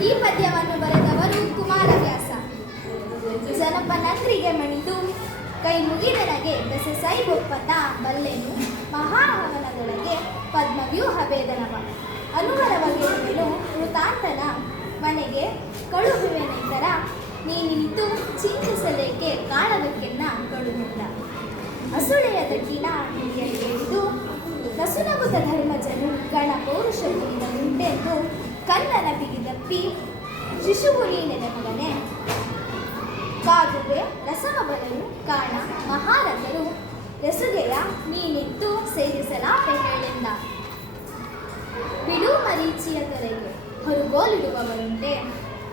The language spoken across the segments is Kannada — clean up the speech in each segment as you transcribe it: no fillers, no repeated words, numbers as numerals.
ಈ ಪದ್ಯವನ್ನು ಬರೆದವರು ಕುಮಾರವ್ಯಾಸ. ಜನಪನಂದ್ರಿಗೆ ಮಣಿದು ಕೈ ಮುಗಿದೆನಗೆ ಬೆಸಸೈ ಬೊಪ್ಪತ ಬಲ್ಲೆನು ಮಹಾಹವನದೊಳಗೆ ಪದ್ಮವ್ಯೂಹ ಭೇದನವ ಅನುವರವಗೆನು ವೃತಾಂತನ ಮನೆಗೆ ಕಳುಹುವೆನೆಂದರ ನೀನಿಂತು ಚಿಂತಿಸಲೇಕೆ ಕಾಣಬೇಕೆನ್ನ ಕಳುಹಿಲ್ಲ ಅಸುಳೆಯ ದಟ್ಟಿನ ಹಿಡಿದು ನಸುನಗುತ ಧರ್ಮಜನು ಗಣ ಪೌರುಷದಿಂದ ಉಂಟೆಂದು ಕನ್ನನ ಬಿಗಿದಪ್ಪಿ ಶಿಶುವು ನೀನೆನ ಮಗನೇ ಕಾದುವೆ ರಸಮ ಬಲವು ಕಾಣ ಮಹಾರಥರು ರಸುಗೆಯ ನೀನಿತ್ತು ಸೇರಿಸಲಾಪೆ ಹೇಳೆಂದ ಬಿಡು ಮರೀಚಿಯ ತೊರೆಗೆ ಹೊರಗೋಲಿಡುವವರುಂಟೆ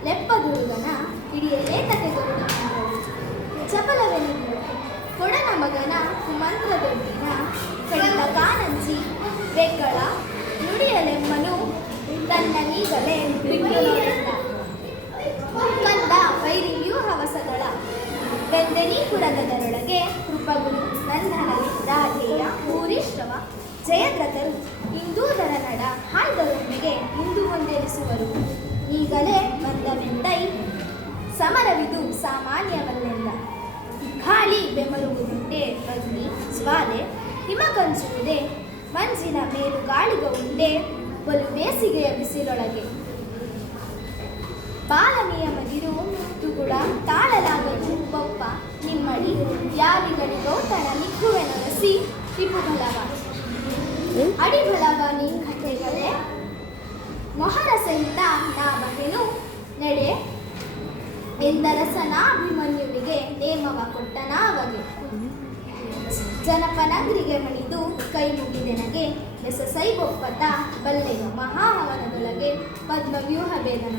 ಲೆಪ್ಪದುರುಗನ ಹಿಡಿಯಲೇತಕ್ಕೆ ಗರುಡರು ಚಪಲವೆನಿದು ಕೊಡನ ಮಗನ ಕುಮಂತ್ರದೊಡ್ಡಿನ ಕಡಿತ ಕಾನಂಜಿ ಬೆಕ್ಕಳ ನುಡಿಯಲೆಮ್ಮನು ತನ್ನ ನೀಗಲೇ ಬಿಡುವುದರಿಂದ ಕಂದ ವೈರಿಯೂ ಹವಸಗಳ ಬೆಂದನೀಪುರದರೊಳಗೆ ಕೃಪಗುರು ನಂದನ ರಾಧೇಯ ಭೂರಿಶ್ರವ ಜಯದ್ರಥರು ಇಂದೂದರ ನಡ ಹಾಯ್ದರೊಂದಿಗೆ ಇಂದು ಹೊಂದೆನಿಸುವರು ಈಗಲೇ ಬಂದವೆಂದೈ ಸಮರವಿದು ಸಾಮಾನ್ಯವಲ್ಲೆಂದ ಗಾಳಿ ಬೆಮರುವುದುಂಟೆ ಅಗ್ನಿ ಸ್ವಾಲೆ ಹಿಮಕಂಚುವುದೇ ಮಂಜಿನ ಮೇಲು ಗಾಳಿಗ ಉಂಡೆ ಬಲು ಬೇಸಿಗೆಯ ಬಿಸಿಲೊಳಗೆ ಬಾಲನಿಯಮದಿರು ತುಗುಳ ತಾಳಲಾಗದು ಬೊಪ್ಪ ನಿಮ್ಮಡಿ ಯಾರಿಗಳಿಗೌತಣ ನಿಕ್ಕುವೆನರಸಿ ರಿಪುಬಲವ ಅಡಿಬಲವ ನಿಂಕತೆಗಳೇ ಮೊಹರ ಸಹಿತ ನಾಬಗೆನು ನಡೆ ಎಂದರಸನಾಭಿಮನ್ಯುವಿಗೆ ನೇಮವ ಕೊಟ್ಟನಾವಗೆ ಜನಪನಗ್ರಿಗೆ ಮಣಿದು ಕೈ ಮುಗಿದೆನಗೆ ಬೆಸಸೈ ಬೊಪ್ಪತ ಬಲ್ಲೆನು ಮಹಾಹವನದೊಳಗೆ ಪದ್ಮವ್ಯೂಹ ಭೇದನ